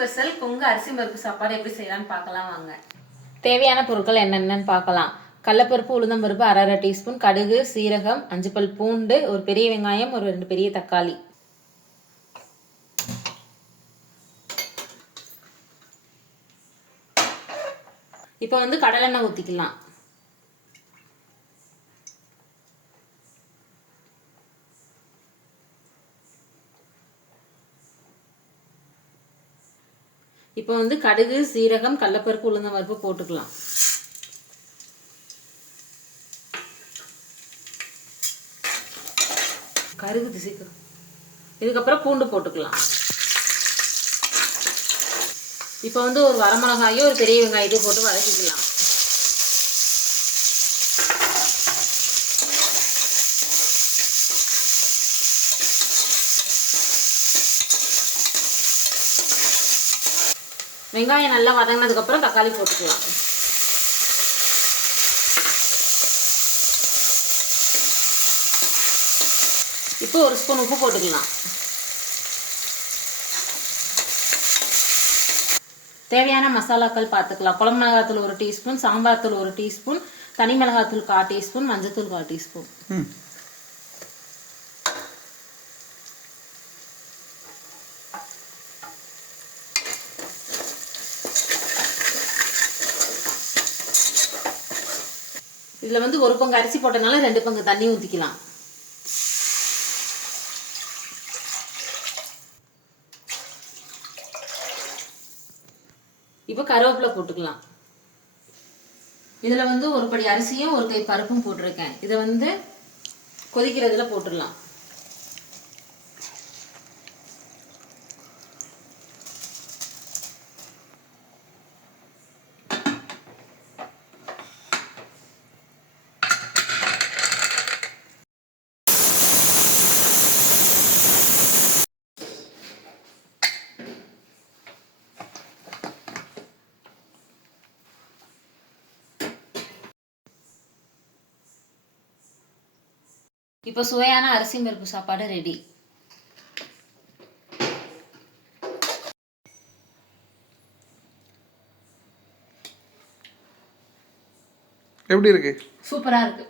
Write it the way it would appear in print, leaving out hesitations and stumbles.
Special பொங்க அரிசி பருப்பு சாப்பாடு எப்படி செய்யலாம்னு பார்க்கலாம் வாங்க. தேவையான பொருட்கள் என்னென்னு பார்க்கலாம். கடலைப்பருப்பு, உளுந்தம்பருப்பு 1/2 டீஸ்பூன், கடுகு, சீரகம், 5 பல் பூண்டு, ஒரு பெரிய வெங்காயம், ஒரு 2 பெரிய தக்காளி. இப்போ வந்து கடலெண்ணெய் ஊற்றிக்கலாம். இப்போ வந்து கடுகு, சீரகம், கடலைப்பருப்பு, உளுந்தம்பருப்பு போட்டுக்கலாம். கருகுது சீக்கிரம். இதுக்கப்புறம் பூண்டு போட்டுக்கலாம். இப்போ வந்து ஒரு வரமிளகாயும் ஒரு பெரிய வெங்காயத்தையும் போட்டு வதக்கிக்கலாம். வெங்காயம் நல்லா வதங்கினதுக்கு அப்புறம் தக்காளி போட்டுக்கலாம். இப்போ ஒரு ஸ்பூன் உப்பு போட்டுக்கலாம். தேவையான மசாலாக்கள் பார்த்துக்கலாம். குழம்பு மிளகாத்தூள் 1 டீஸ்பூன், சாம்பார் தூள் 1 டீஸ்பூன், தனி மிளகாத்தூள் 1/4 டீஸ்பூன், மஞ்சத்தூள் 1/4 டீஸ்பூன். இதுல வந்து 1 பங்கு அரிசி போட்டனால 2 பங்கு தண்ணி ஊத்திக்கலாம். இப்போ கருவேப்பிலை போட்டுக்கலாம். இதுல வந்து 1 படி அரிசியும் 1 கை பருப்பும் போட்டிருக்கேன். இதை வந்து கொதிக்கிறதுல போட்டுடலாம். இப்போ சுவையான அரிசி பருப்பு சாப்பாடு ரெடி. எப்படி இருக்கு? சூப்பரா இருக்கு.